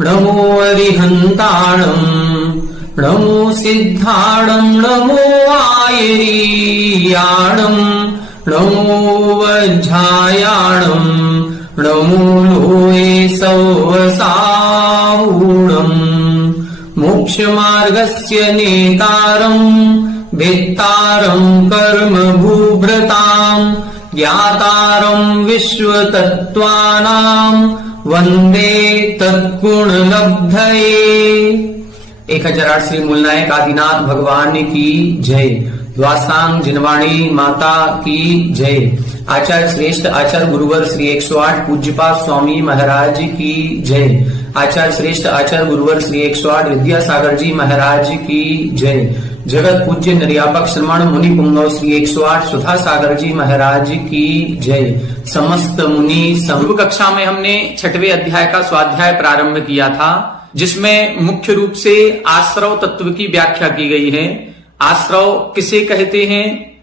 नमो अरिहन्ताणं नमो सिद्धाणं नमो आयरीयाणं नमो वज्रायाणं नमो लोये सौवसावूणं मोक्षमार्गस्य नेतारं वेत्तारं कर्मभूभृतां ज्ञातारं विश्वतत्त्वानां वंदे तत्गुणलब्धये। 1008 श्री मूलनायक आदिनाथ भगवान की जय। द्वासांग जिनवाणी माता की जय। आचार्य श्रेष्ठ आचार्य गुरुवर श्री 108 पूज्यपाद स्वामी महाराज की जय। आचार्य श्रेष्ठ आचार्य गुरुवर श्री 108 विद्यासागर जी महाराज की जय। जगत पूज्य निर्यापक श्रमण मुनि पुंगव श्री 108 सुधा सागर जी महाराज की जय। समस्त मुनि पूर्व कक्षा में हमने 6वें अध्याय का स्वाध्याय प्रारंभ किया था, जिसमें मुख्य रूप से आश्रव तत्व की व्याख्या की गई है। आश्रव किसे कहते हैं,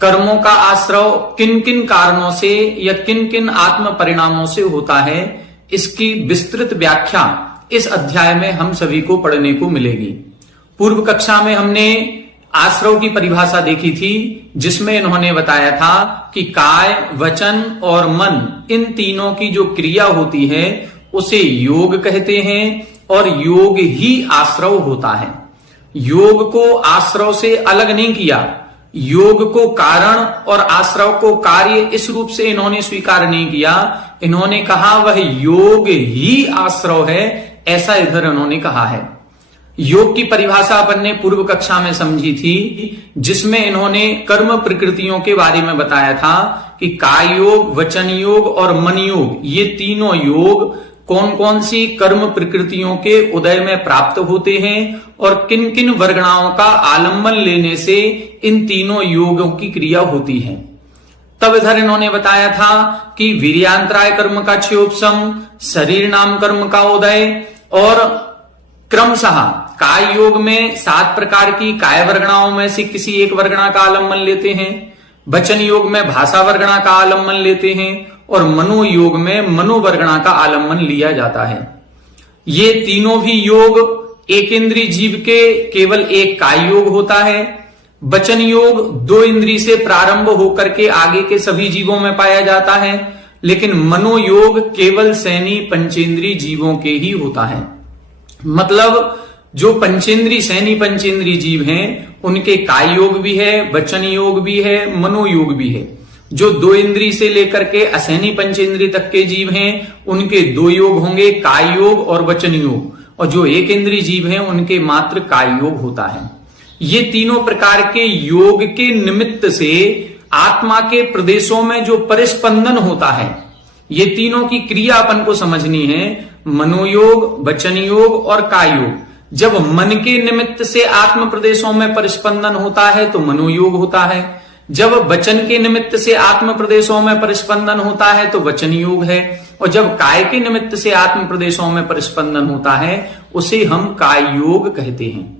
कर्मों का आश्रव किन किन कारणों से या किन किन आत्म परिणामों से होता है, इसकी विस्तृत व्याख्या इस अध्याय में हम सभी को पढ़ने को मिलेगी। पूर्व कक्षा में हमने आश्रव की परिभाषा देखी थी, जिसमें इन्होंने बताया था कि काय, वचन और मन, इन तीनों की जो क्रिया होती है उसे योग कहते हैं और योग ही आश्रव होता है। योग को आश्रव से अलग नहीं किया, योग को कारण और आश्रव को कार्य इस रूप से इन्होंने स्वीकार नहीं किया। इन्होंने कहा वह योग ही आश्रव है, ऐसा इधर इन्होंने कहा है। योग की परिभाषा अपन ने पूर्व कक्षा में समझी थी, जिसमें इन्होंने कर्म प्रकृतियों के बारे में बताया था कि काय योग, वचन योग और मन योग, ये तीनों योग कौन कौन सी कर्म प्रकृतियों के उदय में प्राप्त होते हैं और किन किन वर्गणाओं का आलंबन लेने से इन तीनों योगों की क्रिया होती है। तब इधर इन्होंने बताया था कि वीर्यांतराय कर्म का क्षयोपशम, शरीर नाम कर्म का उदय और क्रमशः काय योग में 7 प्रकार की काय वर्गणाओं में से किसी एक वर्गणा का आलंबन लेते हैं, वचन योग में भाषा वर्गणा का आलंबन लेते हैं और मनोयोग में मनोवर्गणा का आलंबन लिया जाता है। ये तीनों भी योग एक इंद्रिय जीव के केवल एक काय योग होता है। वचन योग 2 इंद्रिय से प्रारंभ होकर के आगे के सभी जीवों में पाया जाता है, लेकिन मनोयोग केवल सैनी पंचेंद्रिय जीवों के ही होता है। मतलब जो पंचेंद्रिय सैनी पंचेंद्रिय जीव हैं उनके काय योग भी है, वचन योग भी है, मनोयोग भी है। जो 2 इंद्रिय से लेकर के असैनी पंचेंद्रिय तक के जीव हैं उनके 2 योग होंगे, काय योग और वचन योग, और जो 1 इंद्रिय जीव हैं उनके मात्र काय योग होता है। ये तीनों प्रकार के योग के निमित्त से आत्मा के प्रदेशों में जो परिस्पंदन होता है, ये तीनों की क्रिया अपन को समझनी है। मनोयोग, वचन योग और काय योग। जब मन के निमित्त से आत्म प्रदेशों में परिस्पंदन होता है तो मनोयोग होता है, जब वचन के निमित्त से आत्म प्रदेशों में परिस्पंदन होता है तो वचन योग है, और जब काय के निमित्त से आत्म प्रदेशों में परिस्पंदन होता है उसे हम काय योग कहते हैं।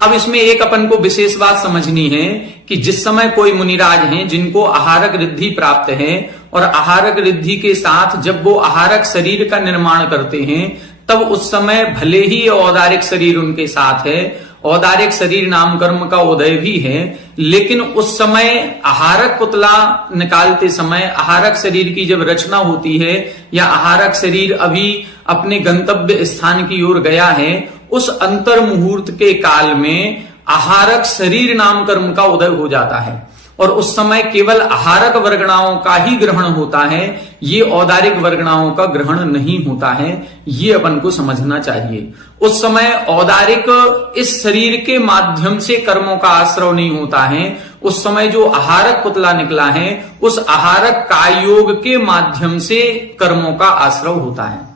अब इसमें एक अपन को विशेष बात समझनी है कि जिस समय कोई मुनिराज हैं जिनको आहारक रिद्धि प्राप्त है और आहारक रिद्धि के साथ जब वो आहारक शरीर का निर्माण करते हैं, तब उस समय भले ही औदारिक शरीर उनके साथ है, औदारिक शरीर नाम कर्म का उदय भी है, लेकिन उस समय आहारक पुतला निकालते समय आहारक शरीर की जब रचना होती है या आहारक शरीर अभी अपने गंतव्य स्थान की ओर गया है, उस अंतर मुहूर्त के काल में आहारक शरीर नाम कर्म का उदय हो जाता है और उस समय केवल आहारक वर्गणाओं का ही ग्रहण होता है, ये औदारिक वर्गणाओं का ग्रहण नहीं होता है। ये अपन को समझना चाहिए। उस समय औदारिक इस शरीर के माध्यम से कर्मों का आश्रव नहीं होता है, उस समय जो आहारक पुतला निकला है, उस आहारक कायोग के माध्यम से कर्मों का आश्रव होता है।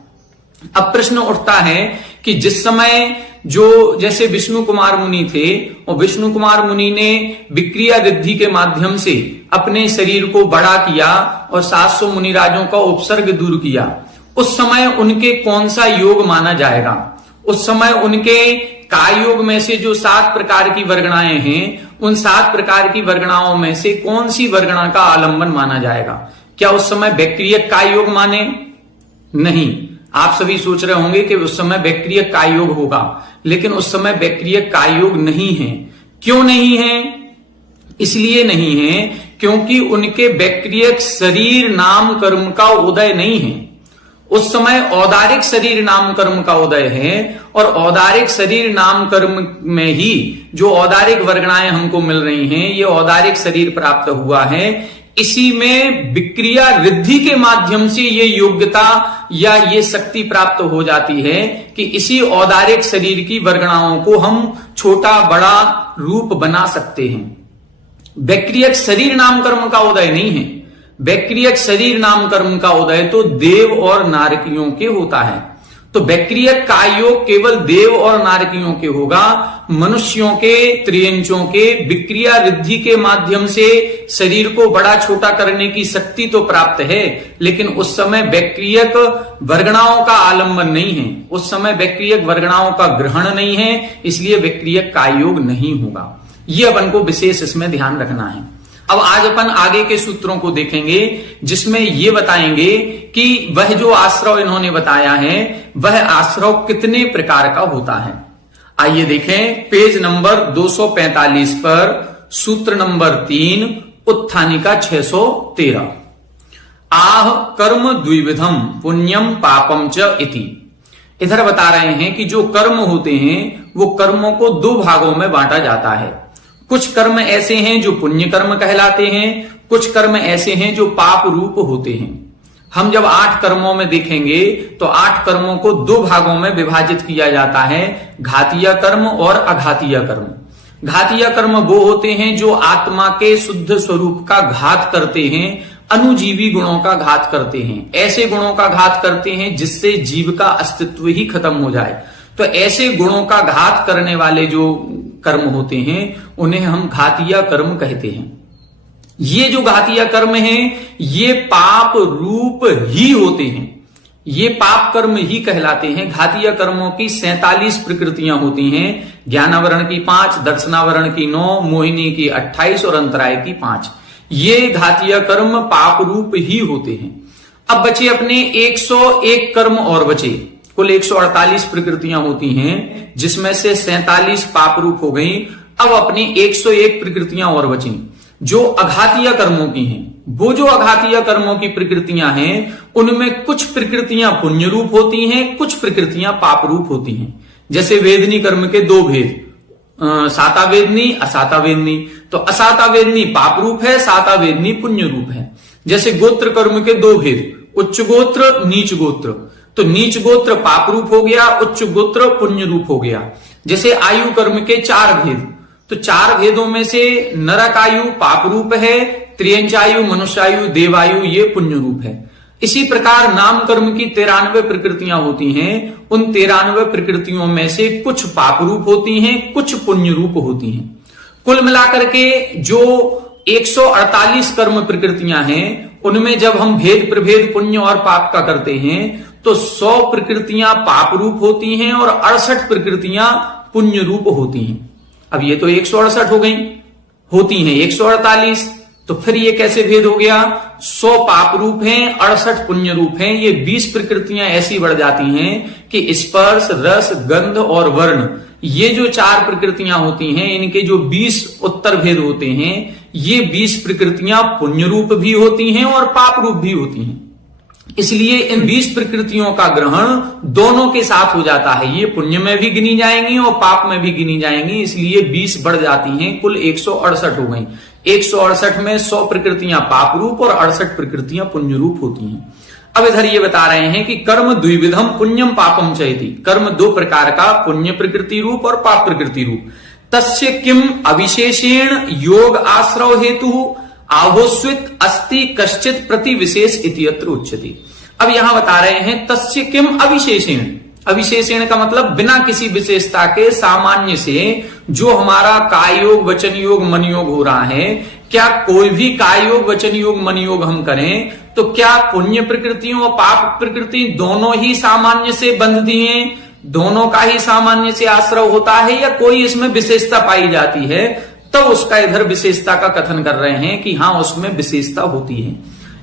अब प्रश्न उठता है कि जिस समय जो जैसे विष्णु कुमार मुनि थे, और विष्णु कुमार मुनि ने विक्रिया रिद्धि के माध्यम से अपने शरीर को बड़ा किया और 700 मुनिराजों का उपसर्ग दूर किया, उस समय उनके कौन सा योग माना जाएगा? उस समय उनके काय योग में से जो 7 प्रकार की वर्गणाएं हैं, उन 7 प्रकार की वर्गणाओं में से कौन सी वर्गणा का आलंबन माना जाएगा? क्या उस समय वैक्रियक काय योग माने? नहीं। आप सभी सोच रहे होंगे कि उस समय वैक्रियक काय योग होगा, लेकिन उस समय वैक्रियक काय योग नहीं है। क्यों नहीं है? इसलिए नहीं है क्योंकि उनके वैक्रियक शरीर नाम कर्म का उदय नहीं है। उस समय औदारिक शरीर नाम कर्म का उदय है, और औदारिक शरीर नाम कर्म में ही जो औदारिक वर्गणाएं हमको मिल रही हैं, ये औदारिक शरीर प्राप्त हुआ है। इसी में विक्रिया रिद्धि के माध्यम से ये योग्यता या ये शक्ति प्राप्त हो जाती है कि इसी औदारिक शरीर की वर्गणाओं को हम छोटा बड़ा रूप बना सकते हैं। वैक्रियक शरीर नाम कर्म का उदय नहीं है। वैक्रियक शरीर नाम कर्म का उदय तो देव और नारकियों के होता है। तो वैक्रियक काय योग केवल देव और नारकियों के होगा। मनुष्यों के, त्रियंचों के विक्रिया रिद्धि के माध्यम से शरीर को बड़ा छोटा करने की शक्ति तो प्राप्त है, लेकिन उस समय वैक्रियक वर्गणाओं का आलंबन नहीं है, उस समय वैक्रियक वर्गणाओं का ग्रहण नहीं है, इसलिए वैक्रियक काय योग नहीं होगा। ये अपन को विशेष इसमें ध्यान रखना है। अब आज अपन आगे के सूत्रों को देखेंगे, जिसमें ये बताएंगे कि वह जो आश्रव इन्होंने बताया है, वह आश्रव कितने प्रकार का होता है। आइए देखें पेज नंबर 245 पर सूत्र नंबर 3 उत्थानिका 613। आह कर्म द्विविधम पुण्यम पापम च इति। इधर बता रहे हैं कि जो कर्म होते हैं वो कर्मों को 2 भागों में बांटा जाता है। कुछ कर्म ऐसे हैं जो पुण्य कर्म कहलाते हैं, कुछ कर्म ऐसे हैं जो पाप रूप होते हैं। हम जब 8 कर्मों में देखेंगे तो 8 कर्मों को 2 भागों में विभाजित किया जाता है, घातीय कर्म और अघातीय कर्म। घातीय कर्म वो होते हैं जो आत्मा के शुद्ध स्वरूप का घात करते हैं, अनुजीवी गुणों का घात करते हैं, ऐसे गुणों का घात करते हैं जिससे जीव का अस्तित्व ही खत्म हो जाए। तो ऐसे गुणों का घात करने वाले जो कर्म होते हैं उन्हें हम घातीय कर्म कहते हैं। ये जो घातीय कर्म हैं ये पाप रूप ही होते हैं, ये पाप कर्म ही कहलाते हैं। घातीय कर्मों की 47 प्रकृतियां होती हैं। ज्ञानावरण की 5, दर्शनावरण की 9, मोहिनी की 28 और अंतराय की 5। ये घातीय कर्म पाप रूप ही होते हैं। अब बचे अपने 101 कर्म और बचे। कुल 148 प्रकृतियां होती हैं, जिसमें से 47 पाप रूप हो गई। अब अपनी 101 प्रकृतियां और बची जो अघातीय कर्मों की हैं। वो जो अघातीय कर्मों की प्रकृतियां हैं उनमें कुछ प्रकृतियां पुण्य रूप होती हैं, कुछ प्रकृतियां पाप रूप होती हैं। जैसे वेदनी कर्म के 2 भेद, साता वेदनी, असाता वेदनी। तो असाता वेदनी पाप रूप है, साता वेदनी पुण्य रूप है। जैसे गोत्र कर्म के 2 भेद, उच्च गोत्र, नीच गोत्र। तो नीच गोत्र पाप रूप हो गया, उच्च गोत्र पुण्य रूप हो गया। जैसे आयु कर्म के 4 भेद, तो 4 भेदों में से नरक आयु पाप रूप है, त्रियंचायु, मनुष्यायु, देवायु ये पुण्य रूप है। इसी प्रकार नाम कर्म की 93 प्रकृतियां होती हैं। उन 93 प्रकृतियों में से कुछ पाप रूप होती हैं, कुछ पुण्य रूप होती हैं। कुल मिलाकर के जो 148 कर्म प्रकृतियां हैं उनमें जब हम भेद प्रभेद पुण्य और पाप का करते हैं तो 100 प्रकृतियां पाप रूप होती हैं और 68 प्रकृतियां पुण्य रूप होती हैं। अब ये तो 168 हो गई, होती हैं 148, तो फिर ये कैसे भेद हो गया? 100 पाप रूप हैं, 68 पुण्य रूप हैं। ये 20 प्रकृतियां ऐसी बढ़ जाती हैं कि स्पर्श, रस, गंध और वर्ण, ये जो 4 प्रकृतियां होती हैं इनके जो 20 उत्तर भेद होते हैं, ये 20 प्रकृतियां पुण्य रूप भी होती हैं और पाप रूप भी होती हैं। इसलिए इन 20 प्रकृतियों का ग्रहण दोनों के साथ हो जाता है। ये पुण्य में भी गिनी जाएंगी और पाप में भी गिनी जाएंगी, इसलिए 20 बढ़ जाती हैं, कुल 168 हो गई। 168 में 100 प्रकृतियां पाप रूप और 68 प्रकृतियां पुण्य रूप होती हैं। अब इधर ये बता रहे हैं कि कर्म द्विविधम पुण्यम पापम चैति। कर्म 2 प्रकार का, पुण्य प्रकृति रूप और पाप प्रकृति रूप। तस्य किम अविशेषेण योग आश्रव हेतु आहोस्वित अस्ति कश्चित प्रति विशेष इति अत्र उच्यते। अब यहां बता रहे हैं तस्य किम अविशेषेण। अविशेषण का मतलब बिना किसी विशेषता के सामान्य से जो हमारा काय योग वचन योग मन योग हो रहा है, क्या कोई भी काय योग वचन योग मन योग हम करें तो क्या पुण्य प्रकृतियों और पाप प्रकृति दोनों ही सामान्य से बंधती हैं, दोनों का ही सामान्य से आश्रय होता है, या कोई इसमें विशेषता पाई जाती है? तो उसका इधर विशेषता का कथन कर रहे हैं कि हाँ उसमें विशेषता होती है।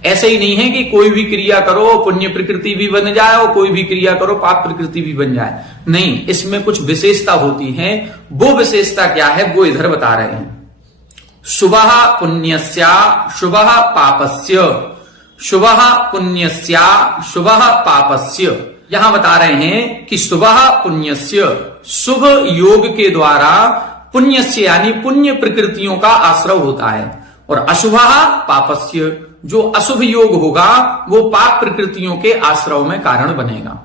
ऐसे ही नहीं है कि कोई भी क्रिया करो पुण्य प्रकृति भी बन जाए और कोई भी क्रिया करो पाप प्रकृति भी बन जाए, नहीं, इसमें कुछ विशेषता होती है। वो विशेषता क्या है वो इधर बता रहे हैं। शुभः पुण्यस्या शुभः पापस्य, शुभः पुण्यस्या शुभः पापस्य। यहां बता रहे हैं कि शुभः पुण्यस्य, शुभ योग के द्वारा पुण्यस्य यानी पुण्य प्रकृतियों का आश्रय होता है, और अशुभः पापस्य, जो अशुभ योग होगा वो पाप प्रकृतियों के आश्रय में कारण बनेगा।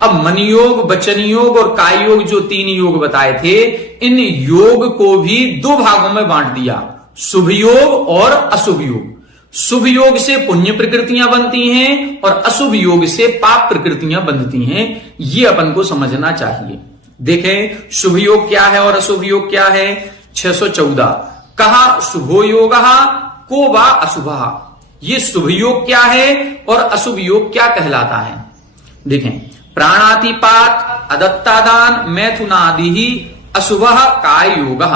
अब मन योग वचन योग और काय योग जो 3 योग बताए थे, इन योग को भी 2 भागों में बांट दिया, शुभ योग और अशुभ योग। शुभ योग से पुण्य प्रकृतियां बनती हैं और अशुभ योग से पाप प्रकृतियां बनती हैं। ये अपन को समझना चाहिए। देखें शुभ योग क्या है और अशुभ योग क्या है। 614 कहा शुभो योगः को वा अशुभः। ये शुभ योग क्या है और अशुभ योग क्या कहलाता है। देखें प्राणातिपात अदत्तादान मैथुनादि ही अशुभः काय योगः।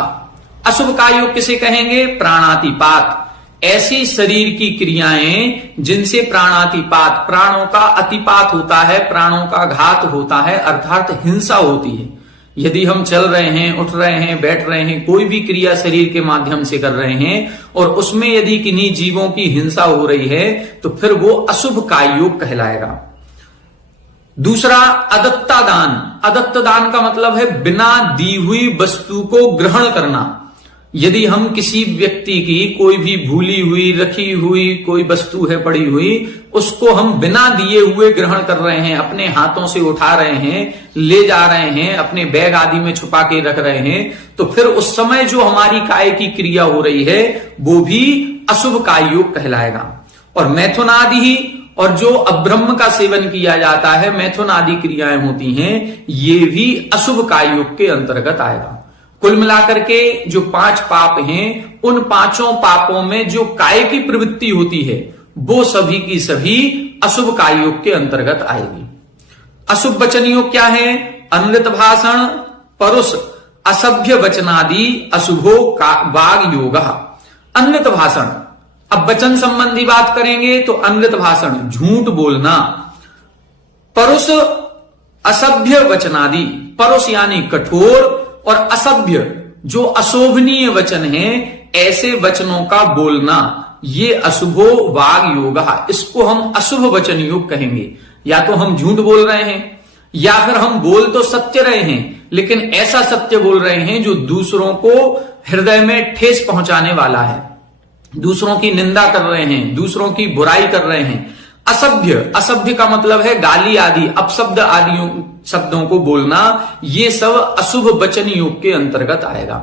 अशुभ काय योग किसे कहेंगे? प्राणातिपात, ऐसी शरीर की क्रियाएं जिनसे प्राणातिपात, प्राणों का अतिपात होता है, प्राणों का घात होता है, अर्थात हिंसा होती है। यदि हम चल रहे हैं, उठ रहे हैं, बैठ रहे हैं, कोई भी क्रिया शरीर के माध्यम से कर रहे हैं और उसमें यदि किन्हीं जीवों की हिंसा हो रही है तो फिर वो अशुभ काय योग कहलाएगा। दूसरा अदत्ता दान। अदत्त दान का मतलब है बिना दी हुई वस्तु को ग्रहण करना। यदि हम किसी व्यक्ति की कोई भी भूली हुई रखी हुई कोई वस्तु है पड़ी हुई, उसको हम बिना दिए हुए ग्रहण कर रहे हैं, अपने हाथों से उठा रहे हैं, ले जा रहे हैं, अपने बैग आदि में छुपा के रख रहे हैं, तो फिर उस समय जो हमारी काय की क्रिया हो रही है वो भी अशुभ काय योग कहलाएगा। और मैथुन आदि ही, और जो अब्रह्म का सेवन किया जाता है, मैथुन आदि क्रियाएं होती हैं, ये भी अशुभ काय योग के अंतर्गत आएगा। कुल मिलाकर के जो 5 पाप हैं, उन 5 पापों में जो काय की प्रवृत्ति होती है वो सभी की सभी अशुभ काय योग के अंतर्गत आएगी। अशुभ वचन योग क्या है? अनृत भाषण, परुष, असभ्य वचनादि अशुभो वाग योग। अनृत भाषण, अब वचन संबंधी बात करेंगे तो अनृत भाषण झूठ बोलना, परुष असभ्य वचनादि, परुष यानी कठोर, और असभ्य जो अशोभनीय वचन है, ऐसे वचनों का बोलना, ये अशुभो वाग योग। इसको हम अशुभ वचन योग कहेंगे। या तो हम झूठ बोल रहे हैं या फिर हम बोल तो सत्य रहे हैं लेकिन ऐसा सत्य बोल रहे हैं जो दूसरों को हृदय में ठेस पहुंचाने वाला है, दूसरों की निंदा कर रहे हैं, दूसरों की बुराई कर रहे हैं। असभ्य, असभ्य का मतलब है गाली आदि, अपशब्द आदि शब्दों को बोलना, ये सब अशुभ वचन योग के अंतर्गत आएगा।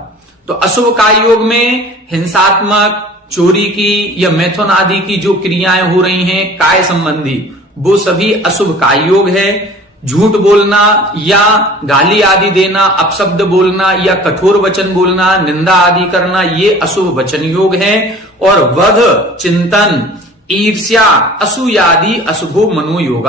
तो अशुभ काय योग में हिंसात्मक, चोरी की या मैथुन आदि की जो क्रियाएं हो रही हैं काय संबंधी, वो सभी अशुभ काय योग है। झूठ बोलना या गाली आदि देना, अपशब्द बोलना या कठोर वचन बोलना, निंदा आदि करना, ये अशुभ वचन योग है। और वध, चिंतन, ईर्ष्या, असूयादि अशुभो मनोयोग।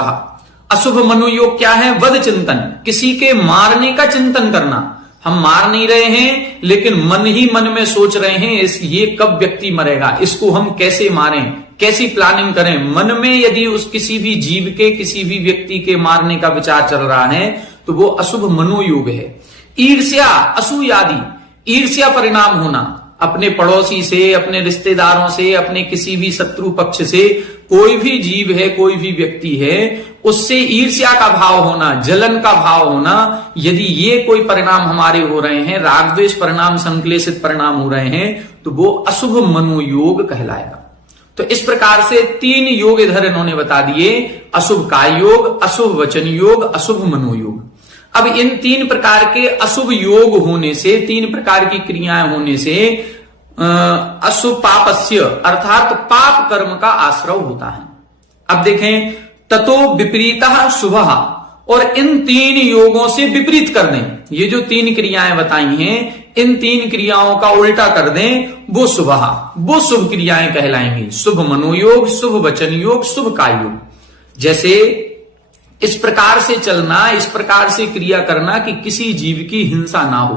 अशुभ मनोयोग क्या है? वध चिंतन, किसी के मारने का चिंतन करना। हम मार नहीं रहे हैं लेकिन मन ही मन में सोच रहे हैं ये कब व्यक्ति मरेगा, इसको हम कैसे मारें, कैसी प्लानिंग करें। मन में यदि उस किसी भी जीव के, किसी भी व्यक्ति के मारने का विचार चल रहा है तो वो अशुभ मनोयोग है। ईर्ष्या, असूयादि, ईर्ष्या परिणाम होना, अपने पड़ोसी से, अपने रिश्तेदारों से, अपने किसी भी शत्रु पक्ष से, कोई भी जीव है, कोई भी व्यक्ति है, उससे ईर्ष्या का भाव होना, जलन का भाव होना, यदि ये कोई परिणाम हमारे हो रहे हैं, राग द्वेष परिणाम, संक्लेशित परिणाम हो रहे हैं, तो वो अशुभ मनोयोग कहलाएगा। तो इस प्रकार से 3 योग इधर इन्होंने बता दिए, अशुभ काय योग, अशुभ वचन योग, अशुभ मनोयोग। अब इन 3 प्रकार के अशुभ योग होने से, 3 प्रकार की क्रियाएं होने से अशुभ पापस्य अर्थात पाप कर्म का आश्रव होता है। अब देखें, ततो विपरीतः शुभः, और इन 3 योगों से विपरीत कर दें, ये जो 3 क्रियाएं बताई हैं इन 3 क्रियाओं का उल्टा कर दें, वो शुभः, वो शुभ क्रियाएं कहलाएंगी। शुभ मनोयोग, शुभ वचन योग, शुभ काय योग। जैसे इस प्रकार से चलना, इस प्रकार से क्रिया करना कि किसी जीव की हिंसा ना हो,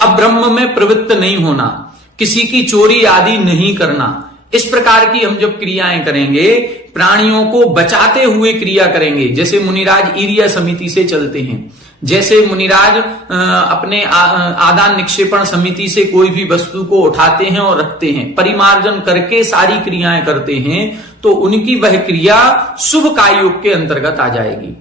अब ब्रह्म में प्रवृत्त नहीं होना, किसी की चोरी आदि नहीं करना, इस प्रकार की हम जब क्रियाएं करेंगे, प्राणियों को बचाते हुए क्रिया करेंगे, जैसे मुनिराज ईर्या समिति से चलते हैं, जैसे मुनिराज अपने आदान निक्षेपण समिति से कोई भी वस्तु को उठाते हैं और रखते हैं, परिमार्जन करके सारी क्रियाएं करते हैं, तो उनकी वह क्रिया शुभ काय योग के अंतर्गत आ जाएगी।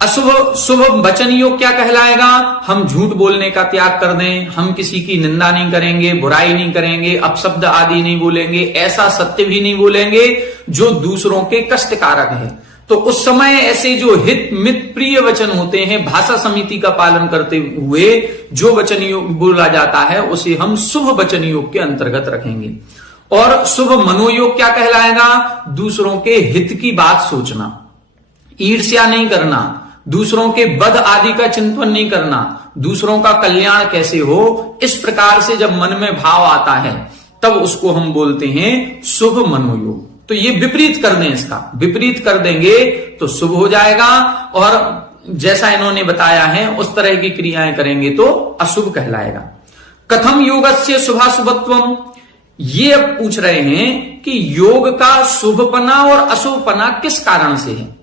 अशुभ शुभ वचन योग क्या कहलाएगा? हम झूठ बोलने का त्याग कर दें, हम किसी की निंदा नहीं करेंगे, बुराई नहीं करेंगे, अपशब्द आदि नहीं बोलेंगे, ऐसा सत्य भी नहीं बोलेंगे जो दूसरों के कष्टकारक है। तो उस समय ऐसे जो हित मित प्रिय वचन होते हैं, भाषा समिति का पालन करते हुए जो वचन योग बोला जाता है, उसे हम शुभ वचन योग के अंतर्गत रखेंगे। और शुभ मनोयोग क्या कहलाएगा? दूसरों के हित की बात सोचना, ईर्ष्या नहीं करना, दूसरों के बद आदि का चिंतन नहीं करना, दूसरों का कल्याण कैसे हो, इस प्रकार से जब मन में भाव आता है तब उसको हम बोलते हैं शुभ मनोयोग। तो ये विपरीत कर दें, इसका विपरीत कर देंगे तो शुभ हो जाएगा, और जैसा इन्होंने बताया है उस तरह की क्रियाएं करेंगे तो अशुभ कहलाएगा। कथम योगस्य शुभाशुभत्वम, ये अब पूछ रहे हैं कि योग का शुभपना और अशुभपना किस कारण से है,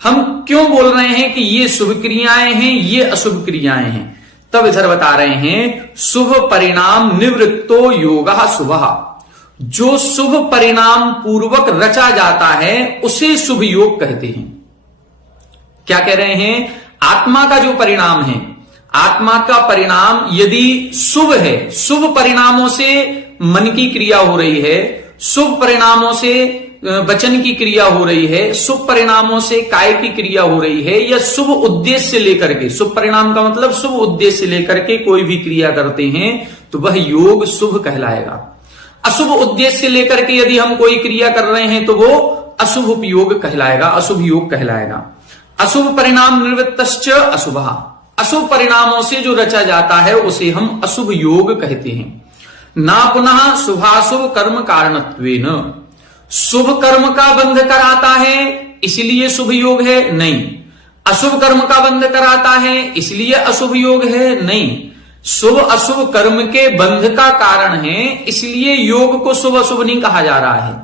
हम क्यों बोल रहे हैं कि ये शुभ क्रियाएं हैं, ये अशुभ क्रियाएं हैं। तब इधर बता रहे हैं शुभ परिणाम निवृत्तो योगः शुभः, जो शुभ परिणाम पूर्वक रचा जाता है उसे शुभ योग कहते हैं। क्या कह रहे हैं? आत्मा का जो परिणाम है, आत्मा का परिणाम यदि शुभ है, शुभ परिणामों से मन की क्रिया हो रही है, शुभ परिणामों से वचन की क्रिया हो रही है, शुभ परिणामों से काय की क्रिया हो रही है, या शुभ उद्देश्य से लेकर के, शुभ परिणाम का मतलब शुभ उद्देश्य से लेकर के कोई भी क्रिया करते हैं तो वह योग शुभ कहलाएगा। अशुभ उद्देश्य से लेकर के यदि हम कोई क्रिया कर रहे हैं तो वो अशुभ उपयोग कहलाएगा, अशुभ योग कहलाएगा। अशुभ परिणाम निवृत्तश्च अशुभः, अशुभ परिणामों से जो रचा जाता है उसे हम अशुभ योग कहते हैं। ना पुनः शुभाशुभ कर्म कारणत्वेन, शुभ कर्म का बंध कराता है इसलिए शुभ योग है? नहीं। अशुभ कर्म का बंध कराता है इसलिए अशुभ योग है? नहीं। शुभ अशुभ कर्म के बंध का कारण है इसलिए योग को शुभ अशुभ नहीं कहा जा रहा है।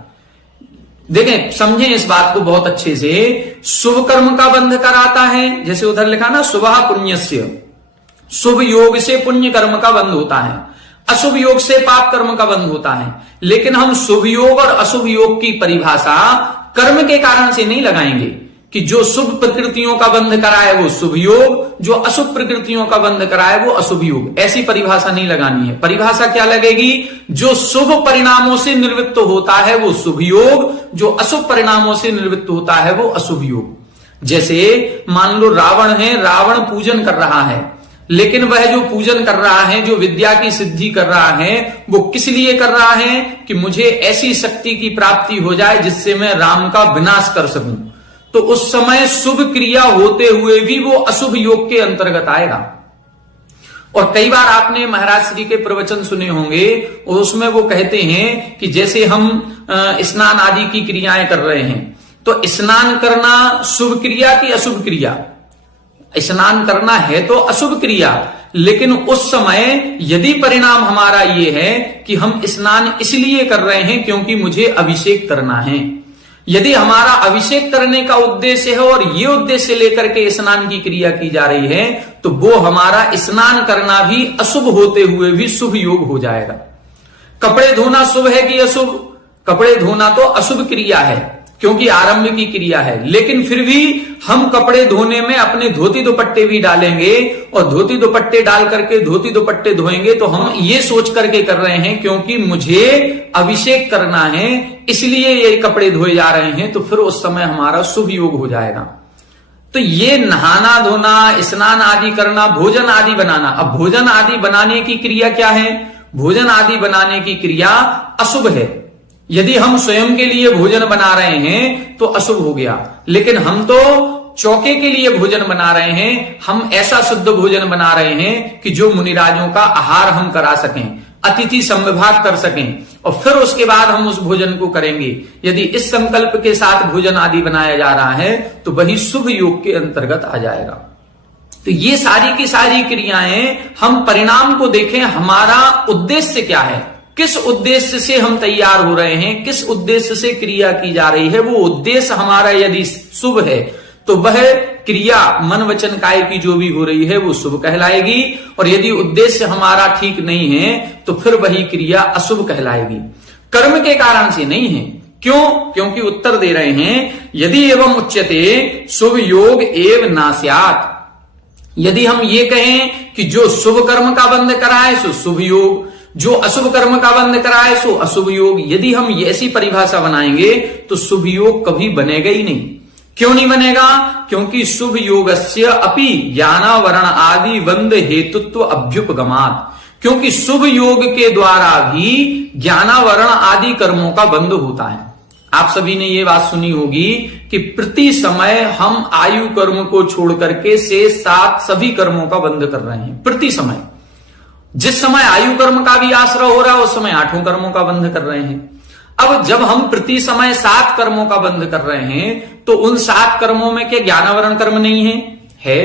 देखें, समझें इस बात को बहुत अच्छे से। शुभ कर्म का बंध कराता है, जैसे उधर लिखा ना शुभः पुण्यस्य, शुभ योग से पुण्य कर्म का बंध होता है, अशुभ योग से पाप कर्म का बंध होता है। लेकिन हम शुभ योग और अशुभ योग की परिभाषा कर्म के कारण से नहीं लगाएंगे कि जो शुभ प्रकृतियों का बंध कराए वो शुभ योग, जो अशुभ प्रकृतियों का बंध कराए वो अशुभ योग, ऐसी परिभाषा नहीं लगानी है। परिभाषा क्या लगेगी? जो शुभ परिणामों से निवृत्त होता है वो शुभ योग, जो अशुभ परिणामों से निवृत्त होता है वो अशुभ योग। जैसे मान लो रावण है, रावण पूजन कर रहा है, लेकिन वह जो पूजन कर रहा है, जो विद्या की सिद्धि कर रहा है, वो किस लिए कर रहा है? कि मुझे ऐसी शक्ति की प्राप्ति हो जाए जिससे मैं राम का विनाश कर सकूं। तो उस समय शुभ क्रिया होते हुए भी वो अशुभ योग के अंतर्गत आएगा। और कई बार आपने महाराज श्री के प्रवचन सुने होंगे, और उसमें वो कहते हैं कि जैसे हम स्नान आदि की क्रियाएं कर रहे हैं, तो स्नान करना शुभ क्रिया की अशुभ क्रिया? स्नान करना है तो अशुभ क्रिया, लेकिन उस समय यदि परिणाम हमारा ये है कि हम स्नान इसलिए कर रहे हैं क्योंकि मुझे अभिषेक करना है, यदि हमारा अभिषेक करने का उद्देश्य है और ये उद्देश्य लेकर के स्नान की क्रिया की जा रही है, तो वो हमारा स्नान करना भी अशुभ होते हुए भी शुभ योग हो जाएगा। कपड़े धोना शुभ है कि अशुभ? कपड़े धोना तो अशुभ क्रिया है क्योंकि आरंभ की क्रिया है, लेकिन फिर भी हम कपड़े धोने में अपने धोती दुपट्टे भी डालेंगे, और धोती दुपट्टे डाल करके धोती दुपट्टे धोएंगे तो हम ये सोच करके कर रहे हैं क्योंकि मुझे अभिषेक करना है इसलिए ये कपड़े धोए जा रहे हैं, तो फिर उस समय हमारा शुभ योग हो जाएगा। तो ये नहाना धोना, स्नान आदि करना, भोजन आदि बनाना, अब भोजन आदि बनाने की क्रिया क्या है? भोजन आदि बनाने की क्रिया अशुभ है। यदि हम स्वयं के लिए भोजन बना रहे हैं तो अशुभ हो गया, लेकिन हम तो चौके के लिए भोजन बना रहे हैं, हम ऐसा शुद्ध भोजन बना रहे हैं कि जो मुनिराजों का आहार हम करा सकें, अतिथि संविभाग कर सकें, और फिर उसके बाद हम उस भोजन को करेंगे। यदि इस संकल्प के साथ भोजन आदि बनाया जा रहा है तो वही शुभ योग के अंतर्गत आ जाएगा। तो ये सारी की सारी क्रियाएं, हम परिणाम को देखें, हमारा उद्देश्य क्या है, किस उद्देश्य से हम तैयार हो रहे हैं, किस उद्देश्य से क्रिया की जा रही है। वो उद्देश्य हमारा यदि शुभ है तो वह क्रिया मन वचन काय की जो भी हो रही है वो शुभ कहलाएगी, और यदि उद्देश्य हमारा ठीक नहीं है तो फिर वही क्रिया अशुभ कहलाएगी। कर्म के कारण से नहीं है। क्यों? क्योंकि उत्तर दे रहे हैं, यदि एवं उच्यते शुभ योग एव नास्यात्। यदि हम ये कहें कि जो शुभ कर्म का बंध कराए सो शुभ योग, जो अशुभ कर्म का बंध कराए सो अशुभ योग, यदि हम ऐसी परिभाषा बनाएंगे तो शुभ योग कभी बनेगा ही नहीं। क्यों नहीं बनेगा? क्योंकि शुभ योगस्य अपि ज्ञानावरण आदि बंध हेतुत्व अभ्युपगमात्। क्योंकि शुभ योग के द्वारा भी ज्ञानावरण आदि कर्मों का बंध होता है। आप सभी ने ये बात सुनी होगी कि प्रति समय हम आयु कर्म को छोड़ करके से 7 सभी कर्मों का बंध कर रहे हैं। प्रति समय, जिस समय आयु कर्म का भी आश्रय हो रहा है उस समय 8 कर्मों का बंध कर रहे हैं। अब जब हम प्रति समय 7 कर्मों का बंध कर रहे हैं तो उन 7 कर्मों में क्या ज्ञानावरण कर्म नहीं है?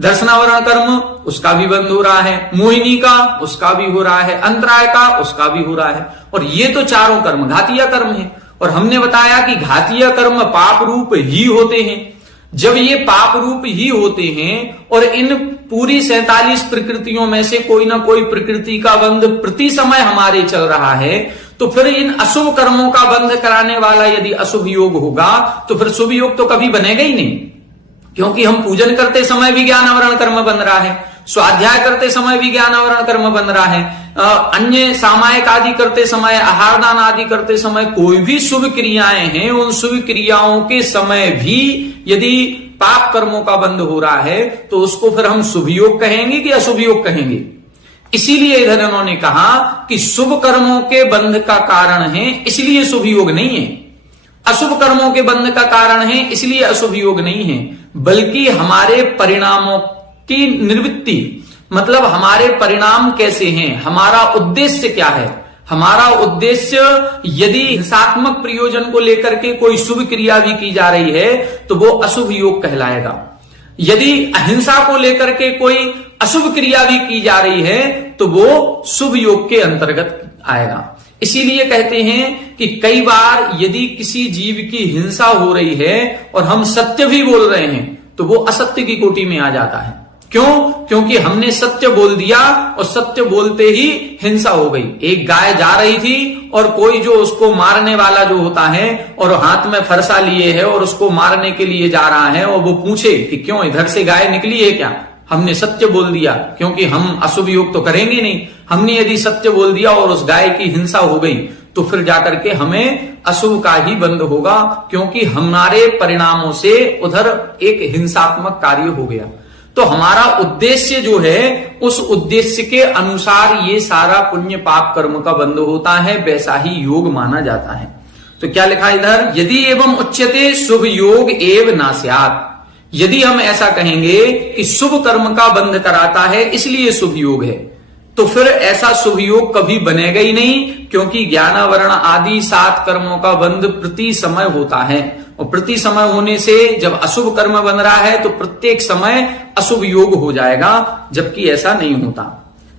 दर्शनावरण कर्म, उसका भी बंध हो रहा है, मोहिनी का उसका भी हो रहा है, अंतराय का उसका भी हो रहा है। और ये तो चारों कर्म घातीय कर्म है। और हमने बताया कि घातीय कर्म पाप रूप ही होते हैं। जब ये पाप रूप ही होते हैं और इन पूरी 47 प्रकृतियों में से कोई ना कोई प्रकृति का बंध प्रति समय हमारे चल रहा है, तो फिर इन अशुभ कर्मों का बंध कराने वाला यदि अशुभ योग होगा तो फिर शुभ योग तो कभी बनेगा ही नहीं। क्योंकि हम पूजन करते समय भी ज्ञानावरण कर्म बन रहा है, स्वाध्याय करते समय भी ज्ञानावरण कर्म बन रहा है, अन्य सामायिक आदि करते समय, आहार दान आदि करते समय, कोई भी शुभ क्रियाएं हैं, उन शुभ क्रियाओं के समय भी यदि पाप कर्मों का बंध हो रहा है तो उसको फिर हम शुभ योग कहेंगे कि अशुभ योग कहेंगे। इसीलिए इधर उन्होंने कहा कि शुभ कर्मों के बंध का कारण है इसलिए शुभ योग नहीं है, अशुभ कर्मों के बंध का कारण है इसलिए अशुभ योग नहीं है, बल्कि हमारे परिणामों की निवृत्ति, मतलब हमारे परिणाम कैसे हैं, हमारा उद्देश्य क्या है। हमारा उद्देश्य यदि हिंसात्मक प्रयोजन को लेकर के कोई शुभ क्रिया भी की जा रही है तो वो अशुभ योग कहलाएगा। यदि अहिंसा को लेकर के कोई अशुभ क्रिया भी की जा रही है तो वो शुभ योग के अंतर्गत आएगा। इसीलिए कहते हैं कि कई बार यदि किसी जीव की हिंसा हो रही है और हम सत्य भी बोल रहे हैं तो वो असत्य की कोटि में आ जाता है। क्यों? क्योंकि हमने सत्य बोल दिया और सत्य बोलते ही हिंसा हो गई। एक गाय जा रही थी और कोई जो उसको मारने वाला जो होता है और हाथ में फरसा लिए है और उसको मारने के लिए जा रहा है, और वो पूछे कि क्यों इधर से गाय निकली है क्या? हमने सत्य बोल दिया, क्योंकि हम अशुभ योग तो करेंगे नहीं। हमने यदि सत्य बोल दिया और उस गाय की हिंसा हो गई तो फिर जाकर के हमें अशुभ का ही बंध होगा, क्योंकि हमारे परिणामों से उधर एक हिंसात्मक कार्य हो गया। तो हमारा उद्देश्य जो है उस उद्देश्य के अनुसार ये सारा पुण्य पाप कर्म का बंध होता है, वैसा ही योग माना जाता है। तो क्या लिखा इधर, यदि एवं उच्यते शुभ योग एव नास्यात्। यदि हम ऐसा कहेंगे कि शुभ कर्म का बंध कराता है इसलिए शुभ योग है, तो फिर ऐसा शुभ योग कभी बनेगा ही नहीं, क्योंकि ज्ञानावरण आदि 7 कर्मों का बंध प्रति समय होता है, और प्रति समय होने से जब अशुभ कर्म बन रहा है तो प्रत्येक समय अशुभ योग हो जाएगा, जबकि ऐसा नहीं होता।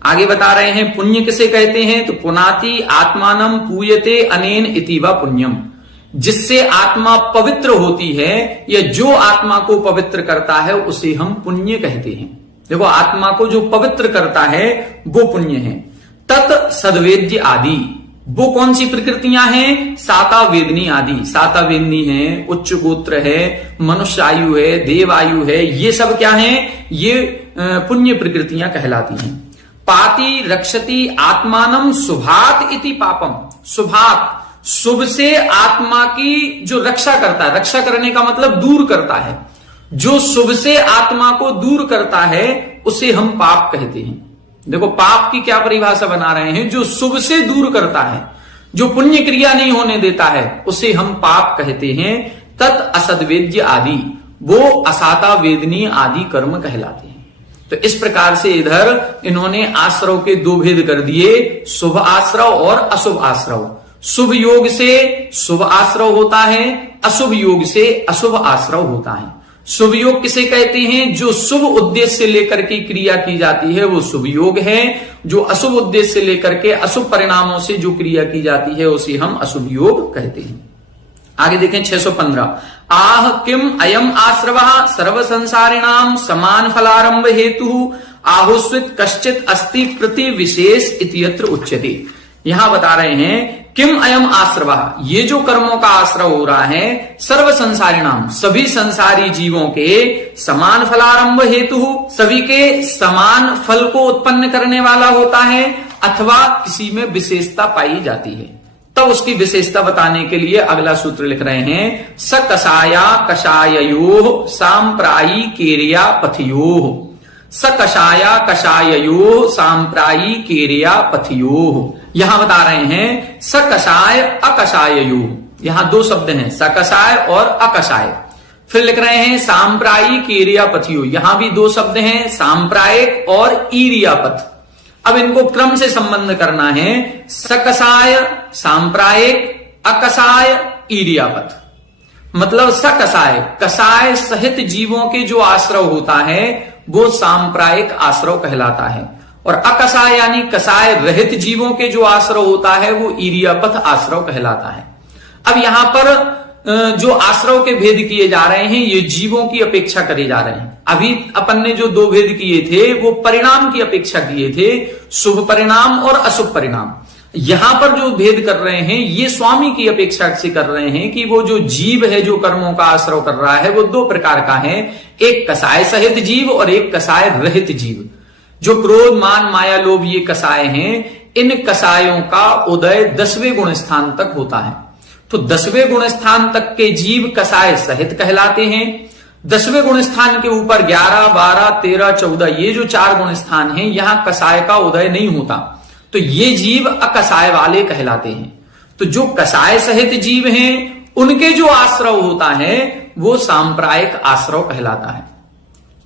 आगे बता रहे हैं पुण्य किसे कहते हैं, तो पुनाति आत्मानम पूयते अनेन इतिवा पुण्यम। जिससे आत्मा पवित्र होती है या जो आत्मा को पवित्र करता है उसे हम पुण्य कहते हैं। देखो, आत्मा को जो पवित्र करता है वो पुण्य है। तत् सद्वेद्य आदि, वो कौन सी प्रकृतियां हैं? साता वेदनी आदि। साता वेदनी है, उच्च गोत्र है, मनुष्य आयु है, देव आयु है, ये सब क्या है? ये पुण्य प्रकृतियां कहलाती हैं। पाति रक्षति आत्मानम शुभात इति पापम। शुभात, शुभ से आत्मा की जो रक्षा करता है, रक्षा करने का मतलब दूर करता है, जो शुभ से आत्मा को दूर करता है उसे हम पाप कहते हैं। देखो पाप की क्या परिभाषा बना रहे हैं, जो शुभ से दूर करता है, जो पुण्य क्रिया नहीं होने देता है उसे हम पाप कहते हैं। तत् असद्वेद्य आदि, वो असाता वेदनीय आदि कर्म कहलाते हैं। तो इस प्रकार से इधर इन्होंने आश्रव के दो भेद कर दिए, शुभ आश्रव और अशुभ आश्रव। शुभ योग से शुभ आश्रव होता है, अशुभ योग से अशुभ आश्रव होता है। शुभ योग किसे कहते हैं, जो शुभ उद्देश्य से लेकर के क्रिया की जाती है वो शुभ योग है। जो अशुभ उद्देश्य से लेकर के अशुभ परिणामों से जो क्रिया की जाती है उसे हम अशुभ योग कहते हैं। आगे देखें 615। आह किम अयम आश्रवः सर्व संसारिणाम समान फलारंभ हेतु आहुस्वित कश्चित अस्ति प्रति विशेष इत्यत्र उच्यते। यहां बता रहे हैं किम अयम आश्रवः, ये जो कर्मों का आश्रव हो रहा है, सर्व संसारिणाम सभी संसारी जीवों के समान फलारंभ हेतु, सभी के समान फल को उत्पन्न करने वाला होता है, अथवा किसी में विशेषता पाई जाती है। तब उसकी विशेषता बताने के लिए अगला सूत्र लिख रहे हैं, स कषाया कषाययोः सांप्रायी केरिया पथयोः। स कषाया कषाययोः सांप्रायी केरिया पथयोः। यहां बता रहे हैं स कषाय अकषाययोः। यहां दो शब्द हैं, स कषाय और अकषाय। फिर लिख रहे हैं सांप्रायी केरिया पथयोः। यहां भी दो शब्द हैं, सांप्रायिक और ईरियापथ। अब इनको क्रम से संबंध करना है, सकसाय सांप्रायिक, अकसाय ईरियापथ। मतलब सकसाय कसाय सहित जीवों के जो आश्रव होता है वो सांप्रायिक आश्रव कहलाता है, और अकसाय यानी कसाय रहित जीवों के जो आश्रव होता है वो ईरियापथ आश्रव कहलाता है। अब यहां पर जो आश्रव के भेद किए जा रहे हैं ये जीवों की अपेक्षा करे जा रहे हैं। अभी अपन ने जो दो भेद किए थे वो परिणाम की अपेक्षा किए थे, शुभ परिणाम और अशुभ परिणाम। यहां पर जो भेद कर रहे हैं ये स्वामी की अपेक्षा से कर रहे हैं कि वो जो जीव है जो कर्मों का आश्रव कर रहा है वो दो प्रकार का है, एक कसाय सहित जीव और एक कसाय रहित जीव। जो क्रोध मान माया लोभ ये कसाय हैं, इन कसायों का उदय 10वें गुण स्थान तक होता है। तो 10वें गुण स्थान तक के जीव कसाय सहित कहलाते हैं। 10वें गुण स्थान के ऊपर 11, 12, 13, 14 ये जो 4 गुण स्थान हैं यहां कसाय का उदय नहीं होता, तो ये जीव अकसाय वाले कहलाते हैं। तो जो कसाय सहित जीव हैं उनके जो आश्रव होता है वो सांप्रायिक आश्रव कहलाता है।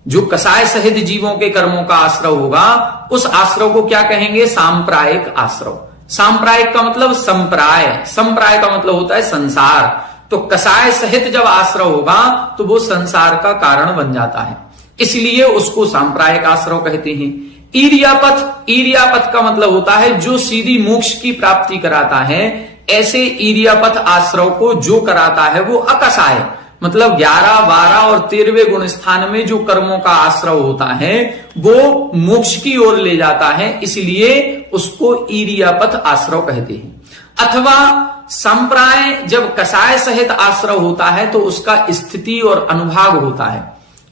जो कसाय सहित जीवों के कर्मों का आश्रव होगा उस आश्रव को क्या कहेंगे, सांप्रायिक आश्रव। सांप्रायिक का मतलब संप्राय, संप्राय का मतलब होता है संसार। तो कसाय सहित जब आश्रव होगा तो वो संसार का कारण बन जाता है, इसलिए उसको सांप्रायिक आश्रव कहते हैं। ईरियापथ, ईरियापथ का मतलब होता है जो सीधी मोक्ष की प्राप्ति कराता है। ऐसे ईरियापथ आश्रव को जो कराता है वो अकसाय, मतलब 11, 12 और 13वें गुण स्थान में जो कर्मों का आश्रव होता है वो मोक्ष की ओर ले जाता है, इसलिए उसको ईरियापथ आश्रव कहते हैं। अथवा संप्राय जब कसाय सहित आश्रव होता है तो उसका स्थिति और अनुभाग होता है,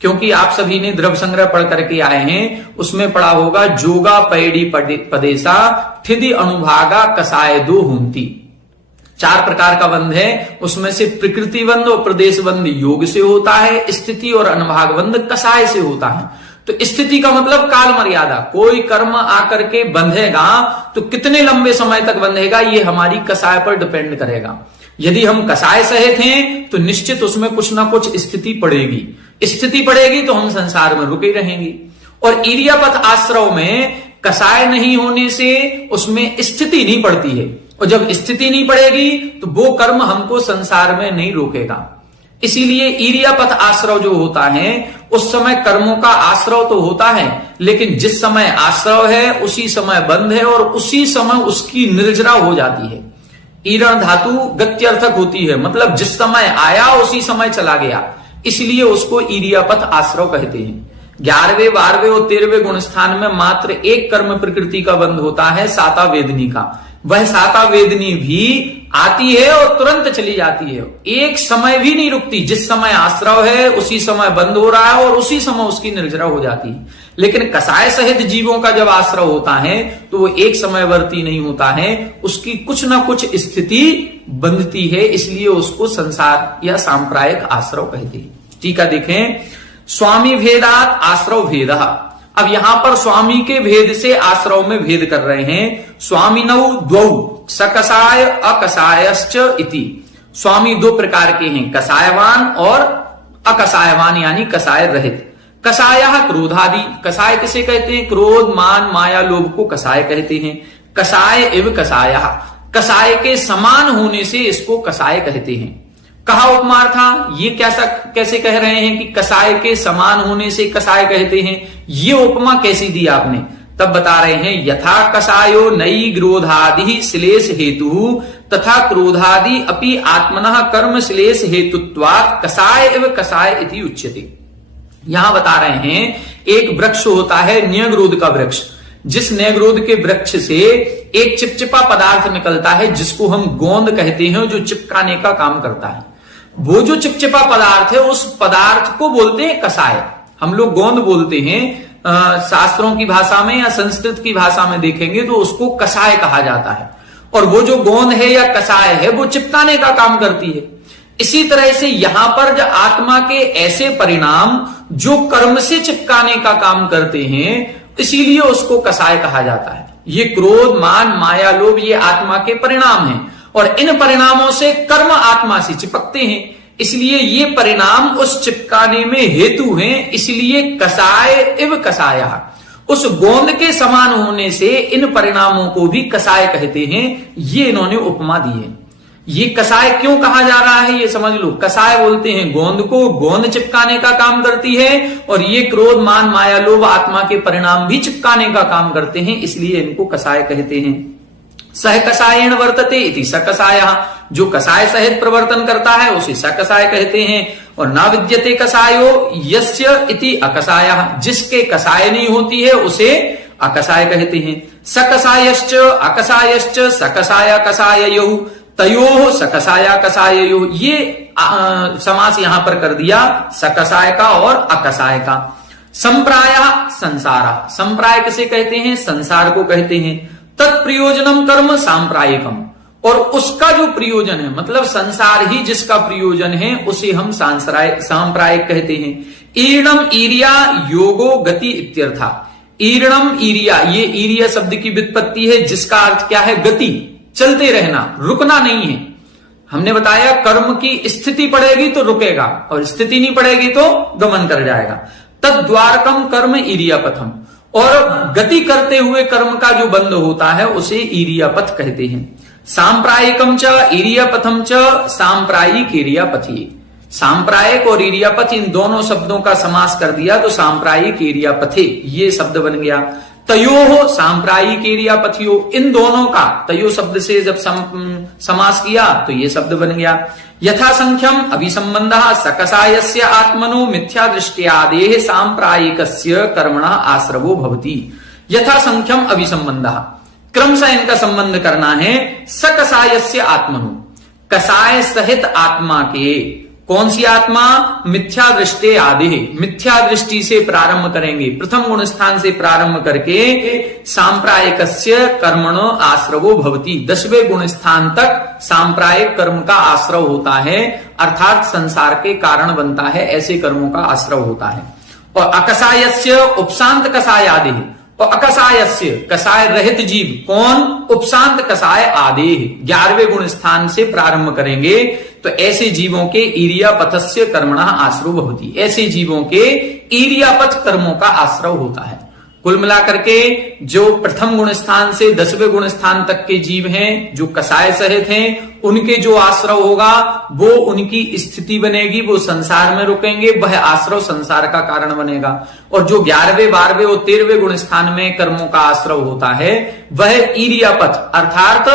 क्योंकि आप सभी ने द्रव्य संग्रह पढ़ करके आए हैं, उसमें पढ़ा होगा जोगा पैडी पदेशा ठिदि अनुभागा कसाय दो हुंती। 4 प्रकार का बंध है, उसमें से प्रकृति बंध और प्रदेश बंध योग से होता है, स्थिति और अनुभाग बंध कसाय से होता है। तो स्थिति का मतलब काल मर्यादा, कोई कर्म आकर के बंधेगा तो कितने लंबे समय तक बंधेगा ये हमारी कसाय पर डिपेंड करेगा। यदि हम कसाय सहित हैं तो निश्चित उसमें कुछ ना कुछ स्थिति पड़ेगी, स्थिति पड़ेगी तो हम संसार में रुके रहेंगे। और ईरियापथ आश्रव में कसाय नहीं होने से उसमें स्थिति नहीं पड़ती है, और जब स्थिति नहीं पड़ेगी तो वो कर्म हमको संसार में नहीं रोकेगा। इसीलिए ईरियापथ आश्रव जो होता है उस समय कर्मों का आश्रव तो होता है, लेकिन जिस समय आश्रव है उसी समय बंध है और उसी समय उसकी निर्जरा हो जाती है। ईरण धातु गत्यर्थक होती है, मतलब जिस समय आया उसी समय चला गया, इसलिए उसको ईरियापथ आश्रव कहते हैं। 11वें, 12वें और 13वें गुण स्थान में मात्र एक कर्म प्रकृति का बंध होता है, साता वेदनी का। वह साता वेदनी भी आती है और तुरंत चली जाती है, एक समय भी नहीं रुकती। जिस समय आश्रव है उसी समय बंद हो रहा है और उसी समय उसकी निर्जरा हो जाती है। लेकिन कसाय सहित जीवों का जब आश्रव होता है तो वो एक समयवर्ती नहीं होता है, उसकी कुछ ना कुछ स्थिति बंधती है, इसलिए उसको संसार या सांप्रायिक आश्रव कहते हैं। ठीक है, देखें स्वामी भेदात आश्रव भेद। अब यहां पर स्वामी के भेद से आश्रव में भेद कर रहे हैं। स्वामी नौ द्वौ सकसाय अकसायश्च इति। स्वामी दो प्रकार के हैं, कसायवान और अकसायवान यानी कसाय रहित। कसायः क्रोधादि, कसाय किसे कहते हैं? क्रोध मान माया लोभ को कसाय कहते हैं। कसाय एव कसायः, कसाय के समान होने से इसको कसाय कहते हैं। कहा उपमार था, ये कैसे कह रहे हैं कि कसाय के समान होने से कसाय कहते हैं? ये उपमा कैसी दी आपने? तब बता रहे हैं, यथा कसायो नई क्रोधादि श्लेष हेतु तथा क्रोधादि अपि आत्मनः कर्म श्लेष हेतुत्वात् कसाय एव कसाय इति उच्यते। यहां बता रहे हैं, एक वृक्ष होता है न्यग्रोध का वृक्ष, जिस न्यग्रोध के वृक्ष से एक चिपचिपा पदार्थ निकलता है जिसको हम गोंद कहते हैं, जो चिपकाने का काम करता है। वो जो चिपचिपा पदार्थ है उस पदार्थ को बोलते हैं कसाय। हम लोग गोंद बोलते हैं, शास्त्रों की भाषा में या संस्कृत की भाषा में देखेंगे तो उसको कसाय कहा जाता है। और वो जो गोंद है या कसाय है वो चिपकाने का काम करती है। इसी तरह से यहां पर जो आत्मा के ऐसे परिणाम जो कर्म से चिपकाने का काम करते हैं, इसीलिए उसको कसाय कहा जाता है। ये क्रोध मान माया लोभ ये आत्मा के परिणाम हैं और इन परिणामों से कर्म आत्मा से चिपकते हैं, इसलिए ये परिणाम उस चिपकाने में हेतु हैं। इसलिए कसाय इव कसायः, उस गोंद के समान होने से इन परिणामों को भी कसाय कहते हैं। ये इन्होंने उपमा दी है। ये कसाय क्यों कहा जा रहा है ये समझ लो। कसाय बोलते हैं गोंद को, गोंद चिपकाने का काम करती है, और ये क्रोध मान माया लोभ आत्मा के परिणाम भी चिपकाने का काम करते हैं, इसलिए इनको कसाय कहते हैं। सह कसायेण वर्तते इति सकसायः, जो कसाय सहित प्रवर्तन करता है उसे सकसाय कहते हैं। और न विद्यते कसायो यस्य इति अकसायः, जिसके कसाय नहीं होती है उसे अकसाय कहते हैं। सकसायश्च अकसायश्च सकसाय कसाययोः तयोः सकसाया कसाययोः, ये समास यहां पर कर दिया सकसाय का और अकसाय का। संप्रायः संसार, संप्राय किसे कहते हैं? संसार को कहते हैं। तत्प्रयोजनम कर्म सांप्रायिकम, और उसका जो प्रयोजन है मतलब संसार ही जिसका प्रयोजन है उसे हम सांप्रायिक कहते हैं। ईर्णम ईरिया योगो गति इत्यर्था। ईर्णम ईरिया, ये ईरिया शब्द की व्युत्पत्ति है जिसका अर्थ क्या है? गति, चलते रहना, रुकना नहीं है। हमने बताया कर्म की स्थिति पड़ेगी तो रुकेगा और स्थिति नहीं पड़ेगी तो गमन कर जाएगा। तद्वारकम कर्म ईरियापथम, और गति करते हुए कर्म का जो बंद होता है उसे ईरियापथ कहते हैं। सांप्रायिकम च ईरियापथम च सांप्रायिक ईरियापथी। सांप्रायिक और ईरियापथ इन दोनों शब्दों का समास कर दिया तो सांप्रायिक ईरियापथे ये शब्द बन गया। तयोः सांप्रायिक ईरियापथियो, इन दोनों का तयो शब्द से जब समास किया तो ये शब्द बन गया। यथा संख्यम अभिसंबंधः सकसायस्य आत्मनो मिथ्या दृष्टियादेः सांप्रायिकस्य कर्मणः आश्रवो भवति। यथा संख्यम अभिसंबंधः, क्रमशः इनका संबंध करना है। सकसायस्य आत्मनो, कसाय सहित आत्मा के, कौन सी आत्मा? मिथ्या दृष्टि आदि, मिथ्या दृष्टि से प्रारंभ करेंगे, प्रथम गुण स्थान से प्रारंभ करके सांप्रायिकस्य कर्मणो आश्रवो भवति, 10वें गुण स्थान तक सांप्रायिक कर्म का आश्रव होता है, अर्थात संसार के कारण बनता है, ऐसे कर्मों का आश्रव होता है। और अकसायस्य उपशांत कसाय आदि, और अकसायस्य कसाय रहित जीव, कौन? उपशांत कसाय आदि, 11वें गुण स्थान से प्रारंभ करेंगे तो ऐसे जीवों के ईरियापथस्य कर्मणः आश्रव भवति, ऐसे जीवों के ईरियापथ कर्मों का आश्रव होता है। कुल मिलाकर के जो प्रथम गुण स्थान से 10वें गुण स्थान तक के जीव हैं, जो कसाय सहित हैं, उनके जो आश्रव होगा वो उनकी स्थिति बनेगी, वो संसार में रुकेंगे, वह आश्रव संसार का कारण बनेगा। और जो 11वें 12वें और 13वें गुण स्थान में कर्मों का आश्रव होता है वह ईरियापथ अर्थात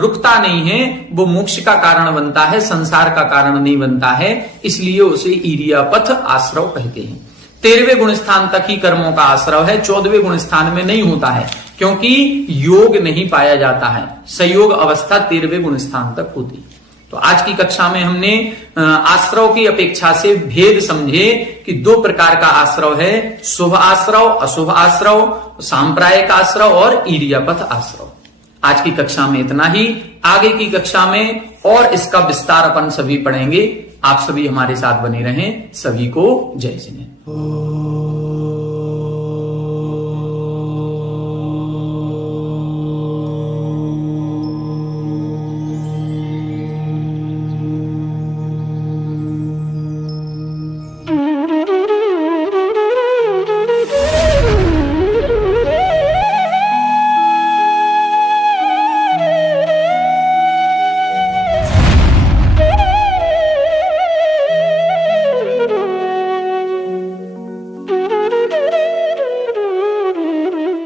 रुकता नहीं है, वो मोक्ष का कारण बनता है, संसार का कारण नहीं बनता है, इसलिए उसे ईरियापथ आश्रव कहते हैं। 13वें गुण स्थान तक ही कर्मों का आश्रव है, 14वें गुण स्थान में नहीं होता है क्योंकि योग नहीं पाया जाता है, संयोग अवस्था 13वें गुण स्थान तक होती। तो आज की कक्षा में हमने आश्रव की अपेक्षा से भेद समझे कि 2 प्रकार का आश्रव है, शुभ आश्रव, अशुभ आश्रव, सांप्रायिक आश्रव और ईरियापथ आश्रव। आज की कक्षा में इतना ही, आगे की कक्षा में और इसका विस्तार अपन सभी पढ़ेंगे। आप सभी हमारे साथ बने रहें। सभी को जय जिनेन्द्र।